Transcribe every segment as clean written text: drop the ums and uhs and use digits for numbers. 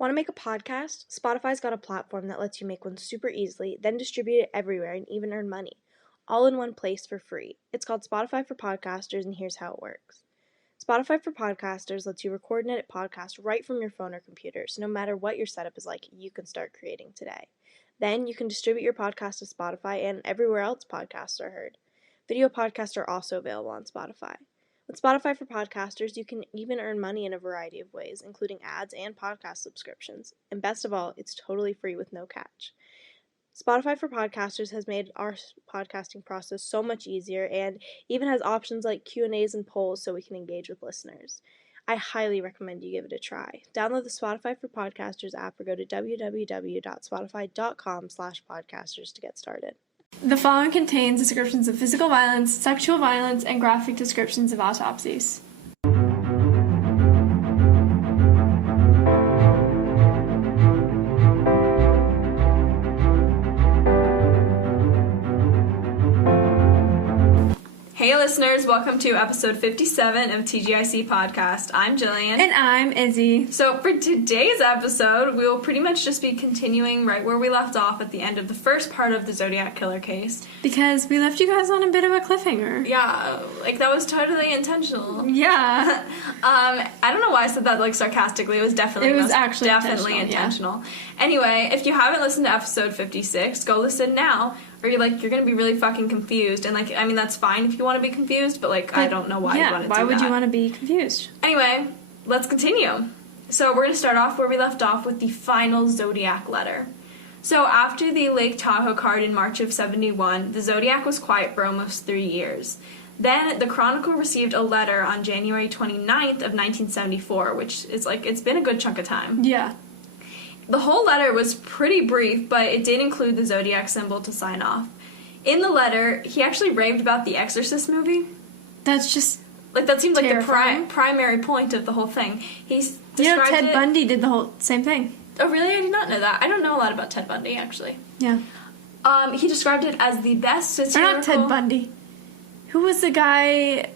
Want to make a podcast? Spotify's got a platform that lets you make one super easily, then distribute it everywhere and even earn money, all in one place for free. It's called Spotify for Podcasters, and here's how it works. Spotify for Podcasters lets you record and edit podcasts right from your phone or computer, so no matter what your setup is like, you can start creating today. Then you can distribute your podcast to Spotify and everywhere else podcasts are heard. Video podcasts are also available on Spotify. With Spotify for Podcasters, you can even earn money in a variety of ways, including ads and podcast subscriptions. And best of all, it's totally free with no catch. Spotify for Podcasters has made our podcasting process so much easier and even has options like Q&As and polls so we can engage with listeners. I highly recommend you give it a try. Download the Spotify for Podcasters app or go to www.spotify.com/podcasters to get started. The following contains descriptions of physical violence, sexual violence, and graphic descriptions of autopsies. Hey listeners, welcome to episode 57 of TGIC Podcast. I'm Jillian. And I'm Izzy. So for today's episode, we'll pretty much just be continuing right where we left off at the end of the first part of the Zodiac Killer case. Because we left you guys on a bit of a cliffhanger. Yeah, like that was totally intentional. Yeah. I don't know why I said that like sarcastically. It was definitely intentional. Yeah. Anyway, if you haven't listened to episode 56, go listen now. Or you're gonna be really fucking confused, and that's fine if you want to be confused, but I don't know why you want to do that. Why would you want to be confused? Anyway, let's continue. So we're gonna start off where we left off with the final Zodiac letter. So after the Lake Tahoe card in March of 71, the Zodiac was quiet for almost 3 years. Then the Chronicle received a letter on January 29th of 1974, which is it's been a good chunk of time. Yeah. The whole letter was pretty brief, but it did include the Zodiac symbol to sign off. In the letter, he actually raved about the Exorcist movie. That's just that seems terrifying. Like the primary point of the whole thing. Ted Bundy did the whole same thing. Oh, really? I did not know that. I don't know a lot about Ted Bundy, actually. Yeah. He described it as the best satirical... Or not Ted Bundy. Who was the guy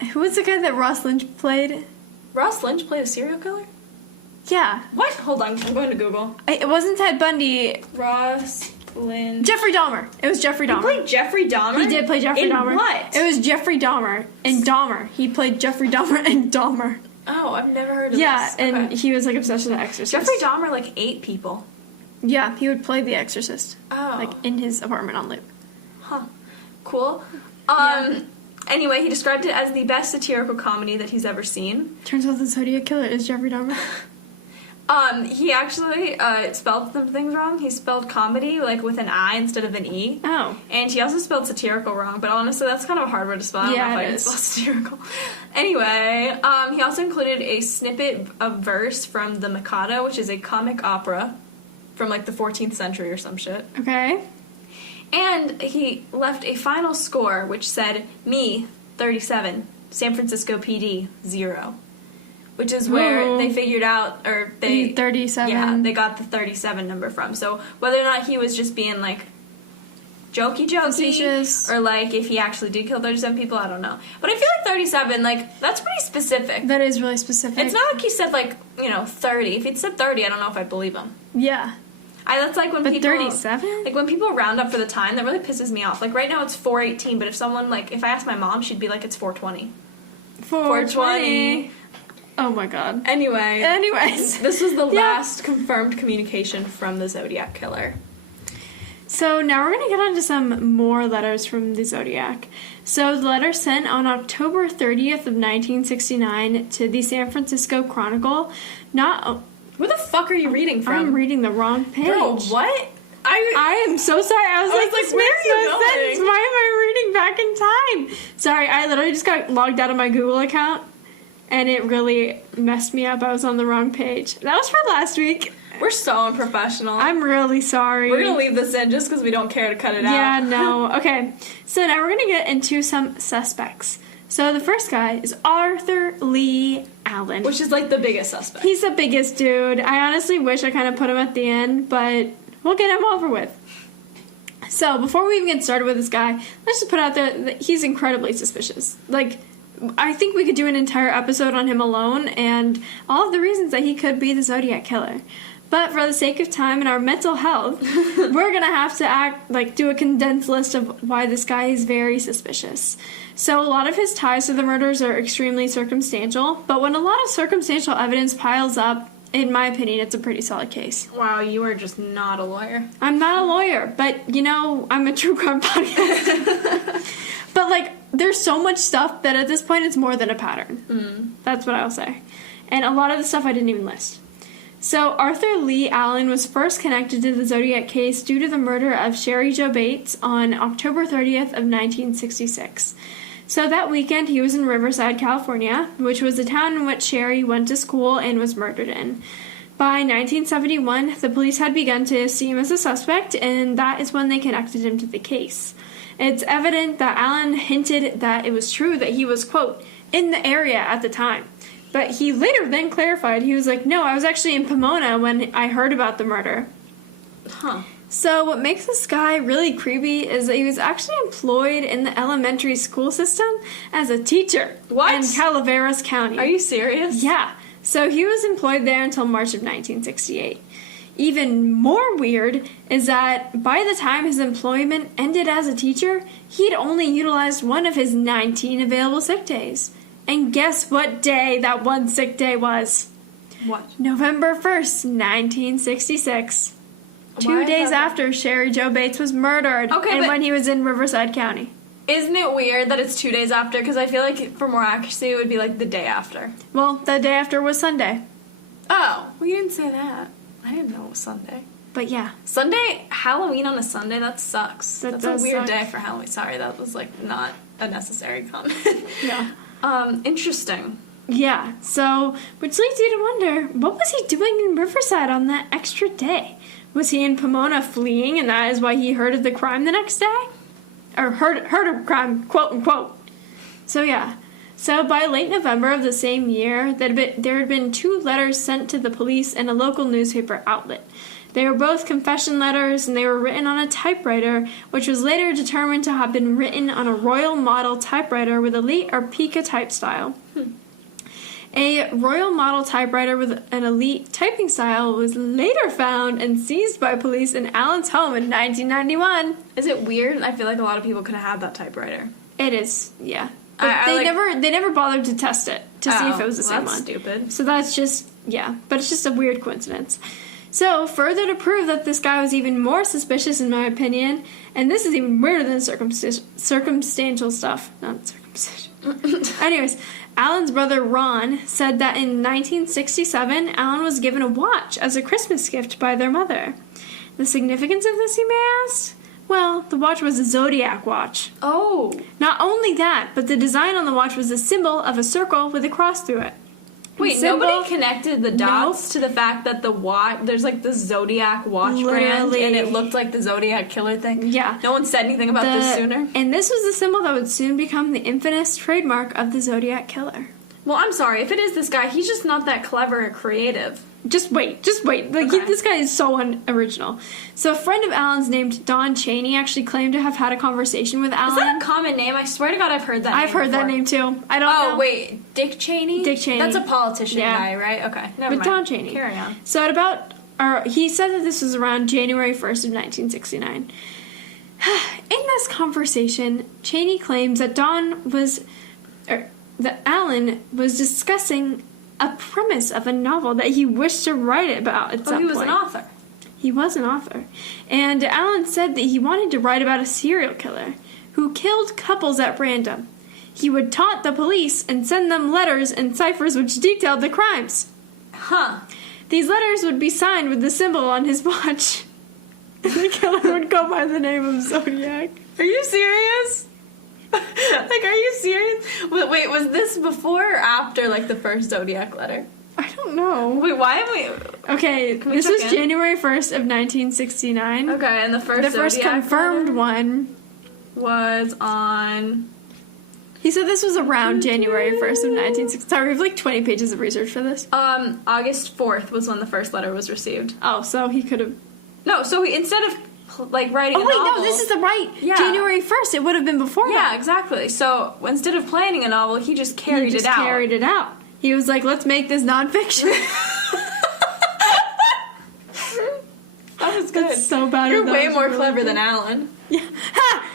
that Ross Lynch played? Ross Lynch played a serial killer? Yeah. What? Hold on, I'm going to Google. It wasn't Ted Bundy. Ross Lynch. Jeffrey Dahmer. It was Jeffrey Dahmer. He played Jeffrey Dahmer? He did play Jeffrey Dahmer. In what? It was Jeffrey Dahmer and Dahmer. He played Jeffrey Dahmer and Dahmer. Oh, I've never heard of this. Yeah, and he was obsessed with The Exorcist. Jeffrey Dahmer ate people. Yeah, he would play The Exorcist. Oh. In his apartment on loop. Huh. Cool. Yeah. Anyway, he described it as the best satirical comedy that he's ever seen. Turns out the Zodiac Killer is Jeffrey Dahmer. He actually spelled some things wrong. He spelled comedy with an I instead of an E. Oh. And he also spelled satirical wrong, but honestly, that's kind of a hard word to spell. I don't know if I can spell satirical. Anyway, he also included a snippet of verse from The Mikado, which is a comic opera from the 14th century or some shit. Okay. And he left a final score, which said, me, 37, San Francisco PD, 0. Which is where they figured out, or they... 37. Yeah, they got the 37 number from. So whether or not he was just being, jokey, facetious, or, if he actually did kill 37 people, I don't know. But I feel 37, that's pretty specific. That is really specific. It's not like he said, 30. If he'd said 30, I don't know if I'd believe him. Yeah. That's when but people... 37? When people round up for the time, that really pisses me off. Right now it's 4:18, but if someone, if I asked my mom, she'd be it's 4:20. 4:20. Oh my god. Anyways. This was the last confirmed communication from the Zodiac Killer. So now we're going to get on to some more letters from the Zodiac. So the letter sent on October 30th of 1969 to the San Francisco Chronicle. Where the fuck are you reading from? I'm reading the wrong page. Girl, what? I am so sorry. I was like, this makes no sense. Why am I reading back in time? Sorry, I literally just got logged out of my Google account. And it really messed me up. I was on the wrong page. That was for last week. We're so unprofessional. I'm really sorry. We're going to leave this in just because we don't care to cut it out. Yeah, no. Okay. So now we're going to get into some suspects. So the first guy is Arthur Lee Allen. Which is the biggest suspect. He's the biggest dude. I honestly wish I kind of put him at the end, but we'll get him over with. So before we even get started with this guy, let's just put out there that he's incredibly suspicious. I think we could do an entire episode on him alone and all of the reasons that he could be the Zodiac Killer. But for the sake of time and our mental health, we're going to have to do a condensed list of why this guy is very suspicious. So a lot of his ties to the murders are extremely circumstantial, but when a lot of circumstantial evidence piles up, in my opinion, it's a pretty solid case. Wow, you are just not a lawyer. I'm not a lawyer, but, I'm a true crime podcast. But, there's so much stuff that at this point it's more than a pattern. Mm. That's what I'll say. And a lot of the stuff I didn't even list. So Arthur Lee Allen was first connected to the Zodiac case due to the murder of Sherry Jo Bates on October 30th of 1966. So that weekend he was in Riverside, California, which was the town in which Sherry went to school and was murdered in. By 1971, the police had begun to see him as a suspect, and that is when they connected him to the case. It's evident that Allen hinted that it was true that he was, quote, in the area at the time. But he later then clarified, he was like, no, I was actually in Pomona when I heard about the murder. Huh. So what makes this guy really creepy is that he was actually employed in the elementary school system as a teacher. What? In Calaveras County. Are you serious? Yeah. So he was employed there until March of 1968. Even more weird is that by the time his employment ended as a teacher, he'd only utilized one of his 19 available sick days. And guess what day that one sick day was? What? November 1st, 1966. 2 days after Sherry Jo Bates was murdered, and when he was in Riverside County. Isn't it weird that it's 2 days after? Because I feel like for more accuracy, it would be the day after. Well, the day after was Sunday. Oh, well, you didn't say that. I didn't know it was Sunday. But yeah. Sunday, Halloween on a Sunday, that sucks. That's a weird suck. day for Halloween. Sorry, that was not a necessary comment. Yeah. Interesting. Yeah, so, which leads you to wonder, what was he doing in Riverside on that extra day? Was he in Pomona fleeing, and that is why he heard of the crime the next day? Or heard of crime, quote unquote. So yeah. So by late November of the same year, there had been 2 letters sent to the police and a local newspaper outlet. They were both confession letters, and they were written on a typewriter, which was later determined to have been written on a Royal Model typewriter with Elite or Pica type style. A Royal Model typewriter with an Elite typing style was later found and seized by police in Allen's home in 1991. Is it weird? I feel like a lot of people could have had that typewriter. It is, yeah. But they never bothered to test it to see if it was the same one. That's stupid. So that's just, yeah, but it's just a weird coincidence. So, further to prove that this guy was even more suspicious, in my opinion, and this is even weirder than circumstantial stuff. Not circumcision. Anyways, Allen's brother Ron said that in 1967, Allen was given a watch as a Christmas gift by their mother. The significance of this, you may ask? Well, the watch was a Zodiac watch. Oh. Not only that, but the design on the watch was a symbol of a circle with a cross through it. Wait, nobody connected the dots to the fact that the watch, there's the Zodiac watch brand, and it looked like the Zodiac Killer thing? Yeah. No one said anything about this sooner? And this was the symbol that would soon become the infamous trademark of the Zodiac Killer. Well, I'm sorry, if it is this guy, he's just not that clever or creative. Just wait. This guy is so unoriginal. So a friend of Allen's named Don Chaney actually claimed to have had a conversation with Allen. Is that a common name? I swear to God I've heard that name I've heard that name too. I don't know. Oh, wait. Dick Cheney? Dick Cheney. That's a politician guy, right? Okay, never mind. But Don Chaney. Carry on. So he said that this was around January 1st of 1969. In this conversation, Chaney claims that that Allen was discussing a premise of a novel that he wished to write about at some point. Oh, he was an author. He was an author. And Allen said that he wanted to write about a serial killer who killed couples at random. He would taunt the police and send them letters and ciphers which detailed the crimes. Huh. These letters would be signed with the symbol on his watch. The killer would go by the name of Zodiac. Are you serious? Are you serious? Wait, was this before or after, the first Zodiac letter? I don't know. Wait, why am we... Okay, this was January 1st of 1969. Okay, and the first confirmed one was on... He said this was around January 1st of 1960. Sorry, we have 20 pages of research for this. August 4th was when the first letter was received. Oh, so he could have... No, so instead of like writing a wait, novel. no, this is the right Yeah. January 1st. It would have been before that. Yeah, exactly. So instead of planning a novel, he just carried it out. Carried it out. He was like, let's make this nonfiction. That was good. That's so bad. You're That way was more really clever good. than Alan. Yeah. Ha!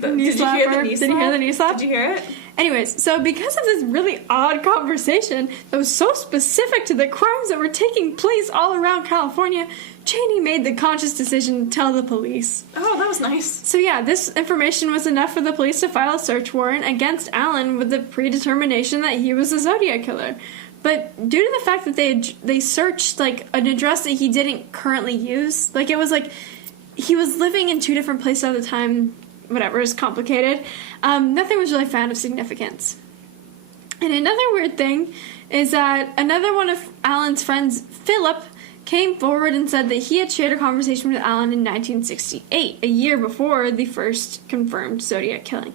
Did you hear the knee slap? Did you hear the knee slap? Did you hear it? Anyways, so because of this really odd conversation that was so specific to the crimes that were taking place all around California, Cheney made the conscious decision to tell the police. Oh, that was nice. So yeah, this information was enough for the police to file a search warrant against Allen with the predetermination that he was a Zodiac Killer. But due to the fact that they searched like an address that he didn't currently use, like it was like he was living in 2 different places at the time, whatever, is complicated. Nothing was really found of significance. And another weird thing is that another one of Allen's friends, Philip, came forward and said that he had shared a conversation with Allen in 1968, a year before the first confirmed Zodiac killing.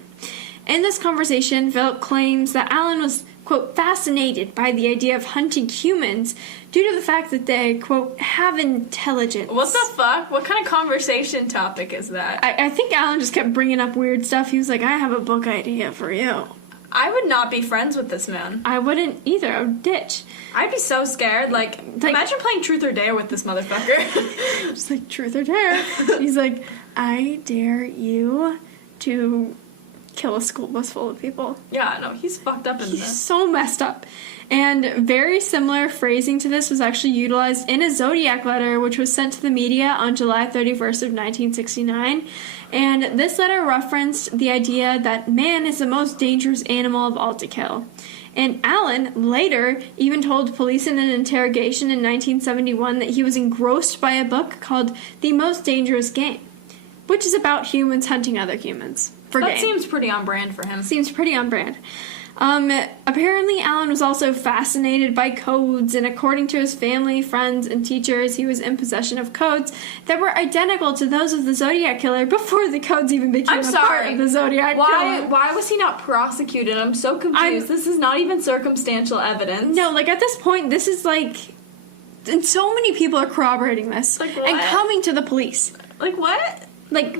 In this conversation, Philip claims that Allen was, quote, fascinated by the idea of hunting humans due to the fact that they, quote, have intelligence. What the fuck? What kind of conversation topic is that? I think Allen just kept bringing up weird stuff. He was like, I have a book idea for you. I would not be friends with this man. I wouldn't either. I would ditch. I'd be so scared. Like imagine playing Truth or Dare with this motherfucker. Just like, truth or dare. He's like, I dare you to kill a school bus full of people. Yeah, no, he's fucked up in He's this. so messed up. And very similar phrasing to this was actually utilized in a Zodiac letter, which was sent to the media on July 31st of 1969. And this letter referenced the idea that man is the most dangerous animal of all to kill. And Allen later even told police in an interrogation in 1971 that he was engrossed by a book called The Most Dangerous Game, which is about humans hunting other humans for game. That seems pretty on brand for him. Seems pretty on brand. Apparently, Allen was also fascinated by codes, and according to his family, friends, and teachers, he was in possession of codes that were identical to those of the Zodiac Killer before the codes even became a part of the Zodiac Killer. Why was he not prosecuted? I'm so confused. This is not even circumstantial evidence. No, like at this point, this is like, and so many people are corroborating this Like and what? coming to the police. Like what? Like,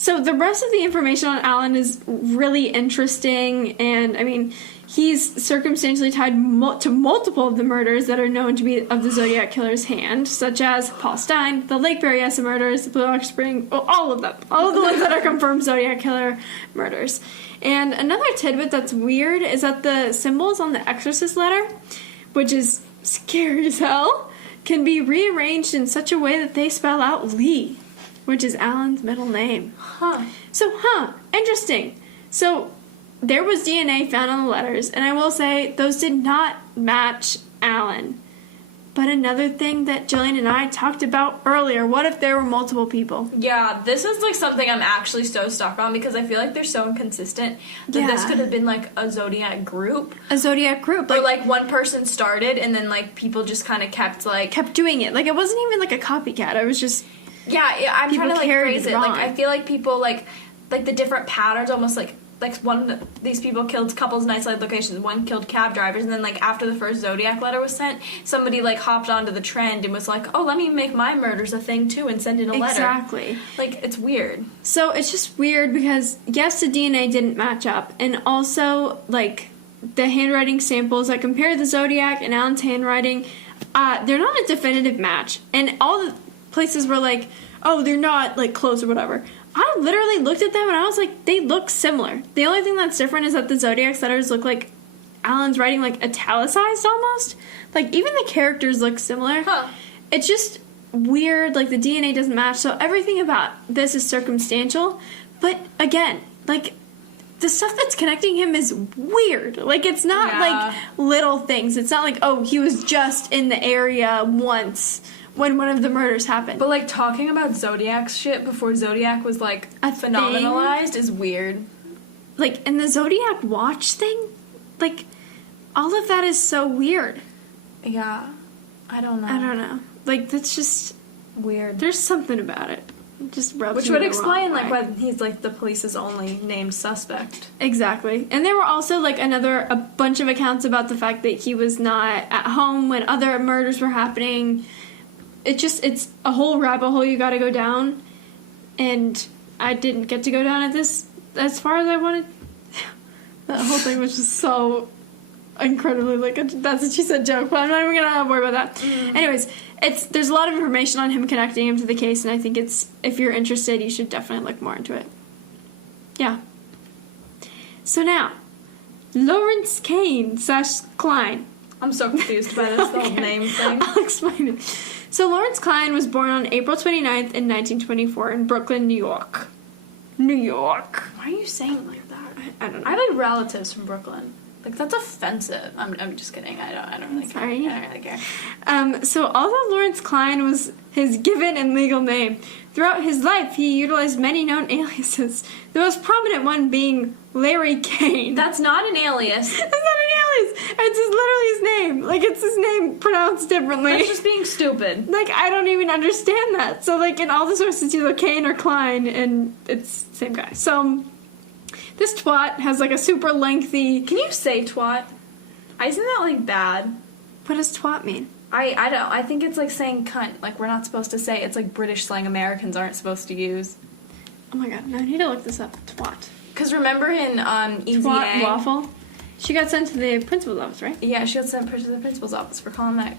so the rest of the information on Allen is really interesting, and I mean, he's circumstantially tied to multiple of the murders that are known to be of the Zodiac Killer's hand, such as Paul Stein, the Lake Berryessa murders, the Blue Rock Spring, all of them. All of the ones that are confirmed Zodiac Killer murders. And another tidbit that's weird is that the symbols on the Exorcist letter, which is scary as hell, can be rearranged in such a way that they spell out Lee, which is Allen's middle name. So, interesting. So, there was DNA found on the letters, and I will say, those did not match Allen. But another thing that Jillian and I talked about earlier, what if there were multiple people? Yeah, this is like something I'm actually so stuck on because I feel like they're so inconsistent that this could have been like a Zodiac group. A Zodiac group. Or like one person started and then like people just kind of kept doing it. Like, it wasn't even like a copycat. It was just... Yeah, I'm trying to like phrase it. Wrong. Like I feel like people like the different patterns almost like these people killed couples in isolated locations. One killed cab drivers, and then like after the first Zodiac letter was sent, somebody like hopped onto the trend and was like, "Oh, let me make my murders a thing too and send in a letter." Exactly. Like it's weird. So it's just weird because yes, the DNA didn't match up, and also like the handwriting samples that compare the Zodiac and Allen's handwriting, they're not a definitive match, and all the places were like, "Oh, they're not like close or whatever." I literally looked at them and I was like, they look similar. The only thing that's different is that the Zodiac's letters look like Allen's writing like italicized almost. Like even the characters look similar. It's just weird, like the DNA doesn't match, so everything about this is circumstantial. But again, like the stuff that's connecting him is weird. Like it's not like little things. It's not like, oh, he was just in the area once when one of the murders happened. But like talking about Zodiac shit before Zodiac was like phenomenalized is weird. Like, and the Zodiac watch thing, like all of that is so weird. Yeah. I don't know. Like that's just weird. There's something about it. It just rubs Which me would the explain wrong like way. why he's like the police's only named suspect. Exactly. And there were also like a bunch of accounts about the fact that he was not at home when other murders were happening. it's a whole rabbit hole you gotta go down, and I didn't get to go down at this as far as I wanted. That whole thing was just so incredibly, like, that's what she said joke, but I'm not even gonna worry about that. Anyways, there's a lot of information on him connecting him to the case, and I think if you're interested, you should definitely look more into it. Yeah. So now, Lawrence Kane / Klein. I'm so confused by this whole name thing. I'll explain it. So Lawrence Klein was born on April 29th in 1924 in Brooklyn, New York. New York. Why are you saying it like that? I don't know. I have, like, relatives from Brooklyn. Like, that's offensive. I'm just kidding. I don't really care. Sorry. I don't really care. So although Lawrence Klein was his given and legal name, throughout his life he utilized many known aliases, the most prominent one being Larry Kane. That's not an alias. That's not an alias. It's literally his name. Like, it's his name pronounced differently. That's just being stupid. Like, I don't even understand that. So, like, in all the sources, it's either Kane or Klein, and it's the same guy. So, this twat has, like, a super lengthy... Can you say twat? Isn't that, like, bad? What does twat mean? I don't. I think it's like saying cunt. Like, we're not supposed to say. It's like British slang Americans aren't supposed to use. Oh my god, no, I need to look this up. Twat. Because remember in Easy Twat A? Waffle? She got sent to the principal's office, right? Yeah, she got sent to the principal's office for calling that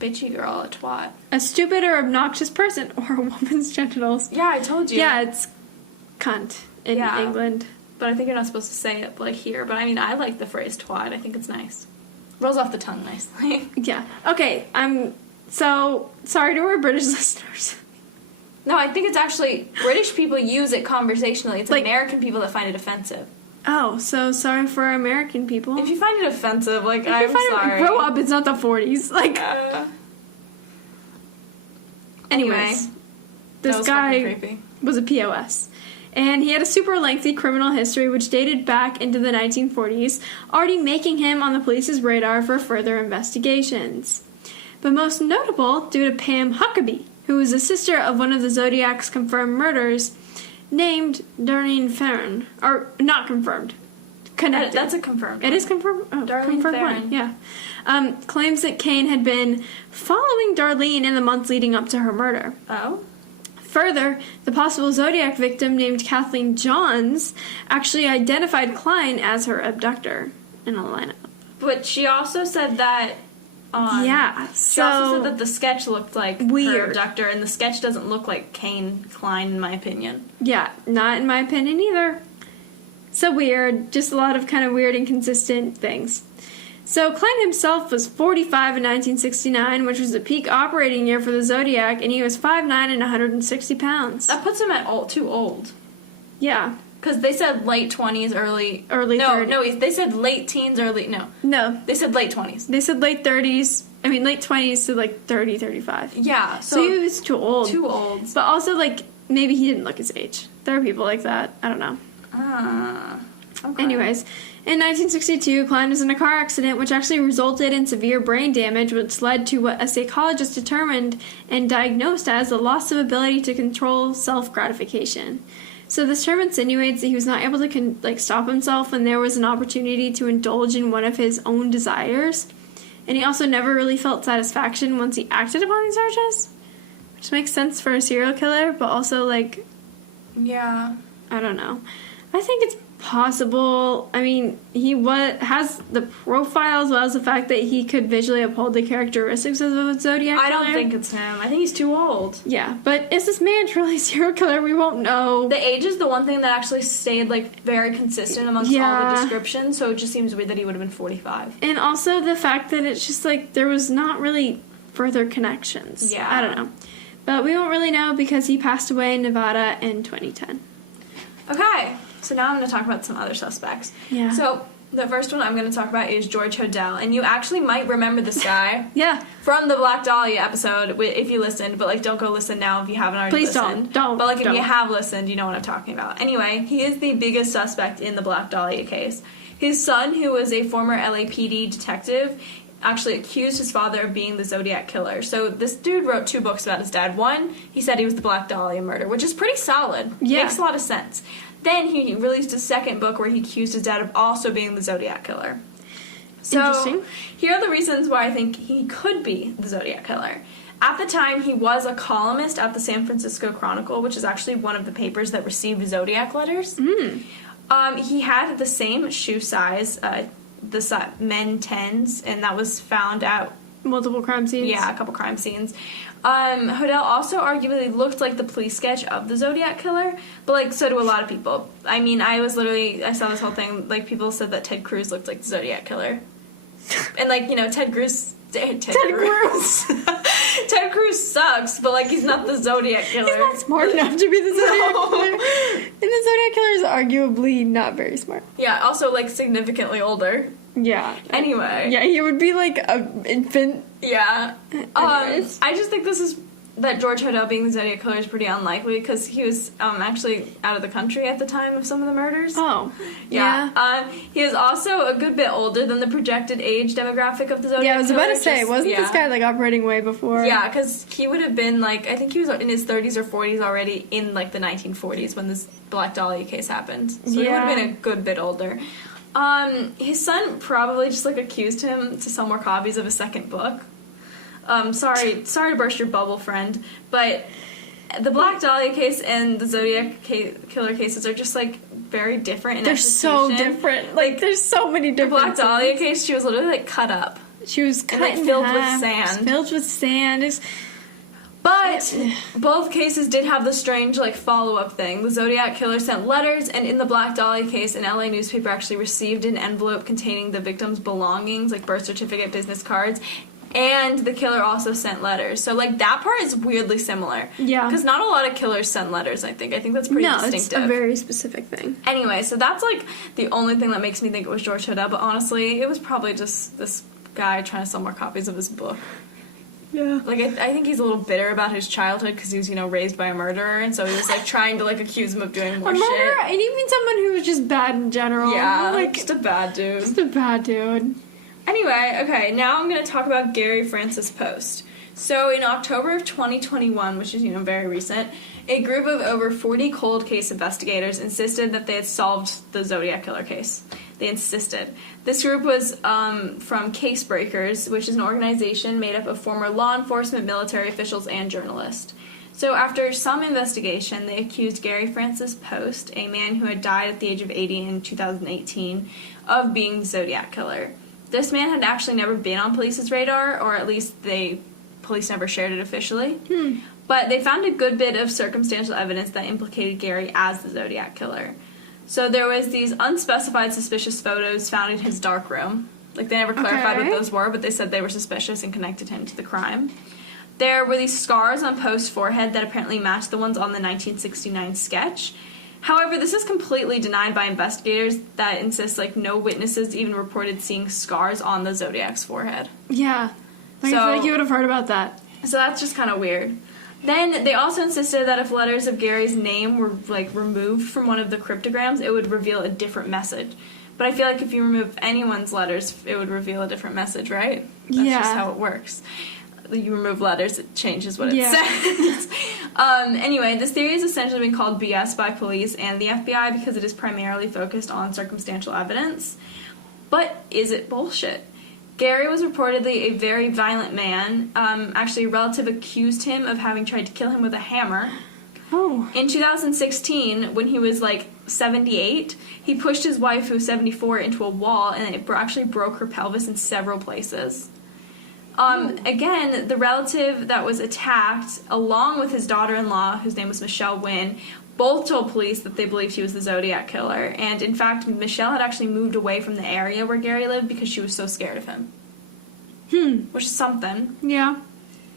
bitchy girl a twat. A stupid or obnoxious person or a woman's genitals. Yeah, I told you. Yeah, it's cunt in England. But I think you're not supposed to say it, like, here. But, I mean, I like the phrase twat. I think it's nice. Rolls off the tongue nicely. Yeah. Okay, I'm so sorry to our British listeners. No, I think it's actually... British people use it conversationally. It's like, American people that find it offensive. Oh, so sorry for our American people. If you find it offensive, like, I'm sorry. Grow up, it's not the 40s. Like... Anyways. This guy was a POS. And he had a super lengthy criminal history which dated back into the 1940s, already making him on the police's radar for further investigations. But most notable due to Pam Huckabee, who was a sister of one of the Zodiac's confirmed murders, named Darlene Ferrin. Or, not confirmed. Connected. That's a confirmed one. It is confirmed? Oh, Darlene confirmed Ferrin. one, yeah. Claims that Kane had been following Darlene in the months leading up to her murder. Oh? Further, the possible Zodiac victim named Kathleen Johns actually identified Klein as her abductor in a lineup. But she also said that... She also said that the sketch looked like her abductor, and the sketch doesn't look like Kane Klein, in my opinion. Yeah, not in my opinion either. So weird. Just a lot of kind of weird, inconsistent things. So Klein himself was 45 in 1969, which was the peak operating year for the Zodiac, and he was 5'9" and 160 pounds. That puts him at too old. Yeah. Because they said late 20s, early 30s. No, they said late teens, No. They said late 20s. They said late 30s. I mean, late 20s to like 30, 35. Yeah. So he was too old. Too old. But also, like, maybe he didn't look his age. There are people like that. I don't know. Okay. Anyways, in 1962, Klein was in a car accident which actually resulted in severe brain damage, which led to what a psychologist determined and diagnosed as the loss of ability to control self-gratification. So this term insinuates that he was not able to stop himself when there was an opportunity to indulge in one of his own desires. And he also never really felt satisfaction once he acted upon these urges. Which makes sense for a serial killer, but also, like... Yeah. I don't know. I think it's possible. I mean, he has the profile as well as the fact that he could visually uphold the characteristics of a Zodiac killer. I don't think it's him. I think he's too old. Yeah, but is this man truly a serial killer? We won't know. The age is the one thing that actually stayed, like, very consistent amongst all the descriptions, so it just seems weird that he would have been 45. And also the fact that it's just, like, there was not really further connections. Yeah. I don't know. But we won't really know because he passed away in Nevada in 2010. Okay. So now I'm going to talk about some other suspects. Yeah. So the first one I'm going to talk about is George Hodel. And you actually might remember this guy. Yeah. From the Black Dahlia episode, if you listened. But, like, don't go listen now if you haven't already listened. Please don't. But, like, if you have listened, you know what I'm talking about. Anyway, he is the biggest suspect in the Black Dahlia case. His son, who was a former LAPD detective, actually accused his father of being the Zodiac Killer. So this dude wrote 2 books about his dad. One, he said he was the Black Dahlia murder, which is pretty solid. Yeah. Makes a lot of sense. Then he released a second book where he accused his dad of also being the Zodiac Killer. So, interesting. Here are the reasons why I think he could be the Zodiac Killer. At the time, he was a columnist at the San Francisco Chronicle, which is actually one of the papers that received Zodiac letters. He had the same shoe size, men 10s, and that was found at multiple crime scenes. Yeah, a couple crime scenes. Hodel also arguably looked like the police sketch of the Zodiac Killer, but, like, so do a lot of people. I mean, I saw this whole thing, like, people said that Ted Cruz looked like the Zodiac Killer. And, like, you know, Ted Cruz... Ted Cruz. Ted Cruz sucks, but, like, he's not the Zodiac Killer. He's not smart enough to be the Zodiac Killer. And the Zodiac Killer is arguably not very smart. Yeah, also, like, significantly older. Yeah. Anyway. Yeah, he would be, like, an infant. Yeah. I just think that George Hodel being the Zodiac Killer is pretty unlikely, because he was actually out of the country at the time of some of the murders. Oh. Yeah. He is also a good bit older than the projected age demographic of the Zodiac Killer. Yeah, I was about to say, wasn't this guy, like, operating way before? Yeah, because he would have been, like, I think he was in his 30s or 40s already in, like, the 1940s when this Black Dahlia case happened. So he would have been a good bit older. His son probably just, like, accused him to sell more copies of a second book. Sorry to burst your bubble, friend, but the Black Dahlia case and the Zodiac Killer cases are just, like, very different in execution. They're so different. Like, there's so many different The Black Dahlia case, she was literally, like, cut up. She was cut and, like, filled with sand. Filled with sand. But both cases did have the strange, like, follow-up thing. The Zodiac Killer sent letters, and in the Black Dahlia case, an LA newspaper actually received an envelope containing the victim's belongings, like birth certificate, business cards, and the killer also sent letters. So, like, that part is weirdly similar. Yeah. Because not a lot of killers send letters, I think. I think that's pretty distinctive. No, it's a very specific thing. Anyway, so that's, like, the only thing that makes me think it was George Hodel, but honestly, it was probably just this guy trying to sell more copies of his book. Yeah. Like, I think he's a little bitter about his childhood because he was, you know, raised by a murderer, and so he was, like, trying to, like, accuse him of doing more shit. A murderer? And even someone who was just bad in general. Yeah, like, just a bad dude. Just a bad dude. Anyway, okay, now I'm going to talk about Gary Francis Post. So, in October of 2021, which is, you know, very recent, a group of over 40 cold case investigators insisted that they had solved the Zodiac Killer case. They insisted. This group was from Case Breakers, which is an organization made up of former law enforcement, military officials, and journalists. So after some investigation, they accused Gary Francis Post, a man who had died at the age of 80 in 2018, of being the Zodiac Killer. This man had actually never been on police's radar, or at least police never shared it officially. But they found a good bit of circumstantial evidence that implicated Gary as the Zodiac Killer. So there was these unspecified suspicious photos found in his darkroom. Like, they never clarified what those were, but they said they were suspicious and connected him to the crime. There were these scars on Post's forehead that apparently matched the ones on the 1969 sketch. However, this is completely denied by investigators that insist, like, no witnesses even reported seeing scars on the Zodiac's forehead. Yeah. Like, I feel like you would have heard about that. So that's just kind of weird. Then they also insisted that if letters of Gary's name were, like, removed from one of the cryptograms, it would reveal a different message. But I feel like if you remove anyone's letters, it would reveal a different message, right? That's just how it works. You remove letters, it changes what it says. Anyway, this theory has essentially been called BS by police and the FBI because it is primarily focused on circumstantial evidence. But is it bullshit? Gary was reportedly a very violent man. Actually, a relative accused him of having tried to kill him with a hammer. Oh. In 2016, when he was, like, 78, he pushed his wife, who was 74, into a wall, and it actually broke her pelvis in several places. Again, the relative that was attacked, along with his daughter-in-law, whose name was Michelle Wynn, both told police that they believed he was the Zodiac Killer. And, in fact, Michelle had actually moved away from the area where Gary lived because she was so scared of him. Which is something. Yeah.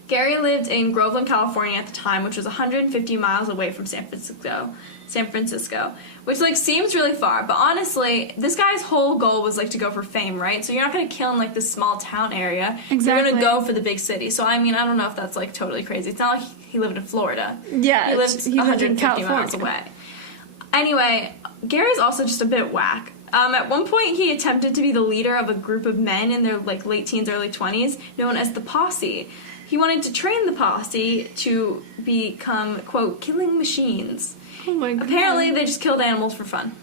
Gary lived in Groveland, California at the time, which was 150 miles away from San Francisco, which, like, seems really far, but honestly, this guy's whole goal was, like, to go for fame, right? So you're not going to kill in, like, this small town area. Exactly. You're going to go for the big city. So, I mean, I don't know if that's, like, totally crazy. It's not like he lived in Florida. Yeah. He lived 150 miles away. Anyway, Gary's also just a bit whack. At one point, he attempted to be the leader of a group of men in their, like, late teens, early 20s, known as the Posse. He wanted to train the Posse to become, quote, killing machines. Oh my god. Apparently, they just killed animals for fun.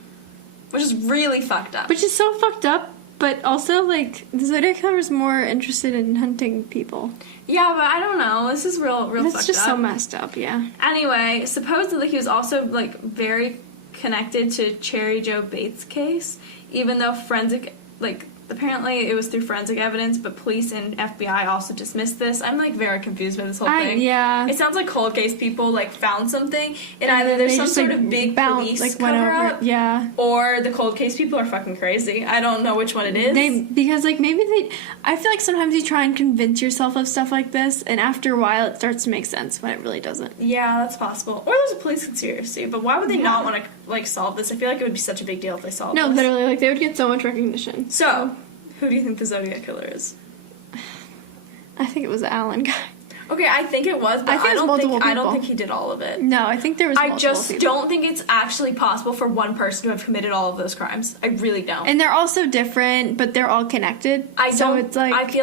Which is really fucked up. Which is so fucked up, but also, like, the Zodiac Killer is more interested in hunting people. Yeah, but I don't know. This is real fucked up. It's just so messed up, yeah. Anyway, supposedly he was also, like, very connected to Cherry Joe Bates' case, even though apparently it was through forensic evidence, but police and FBI also dismissed this. I'm, like, very confused by this whole thing. Yeah. It sounds like cold case people, like, found something, and either there's some sort of big police cover-up, yeah, or the cold case people are fucking crazy. I don't know which one it is. Because, like, I feel like sometimes you try and convince yourself of stuff like this, and after a while it starts to make sense when it really doesn't. Yeah, that's possible. Or there's a police conspiracy, but why would they not want to, like, solve this? I feel like it would be such a big deal if they solved this. No, literally, like, they would get so much recognition. So, who do you think the Zodiac Killer is? I think it was the Allen guy. Okay, I think it was, but I don't think he did all of it. No, I think there was multiple I just people. don't think it's actually possible for one person to have committed all of those crimes. I really don't. And they're also different, but they're all connected. I feel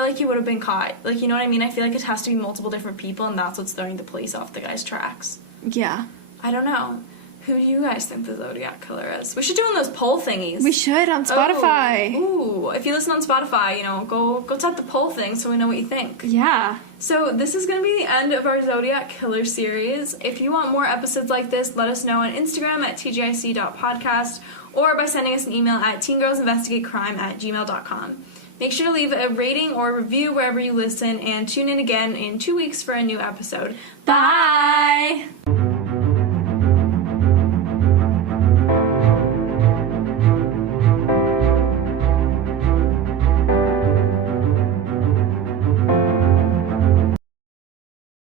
like he would have been caught. Like, you know what I mean? I feel like it has to be multiple different people, and that's what's throwing the police off the guy's tracks. Yeah. I don't know. Who do you guys think the Zodiac Killer is? We should do one of those poll thingies. We should on Spotify. Ooh, if you listen on Spotify, you know, go tap the poll thing so we know what you think. Yeah. So this is going to be the end of our Zodiac Killer series. If you want more episodes like this, let us know on Instagram at tgic.podcast or by sending us an email at teengirlsinvestigatecrime@gmail.com. Make sure to leave a rating or review wherever you listen and tune in again in 2 weeks for a new episode. Bye!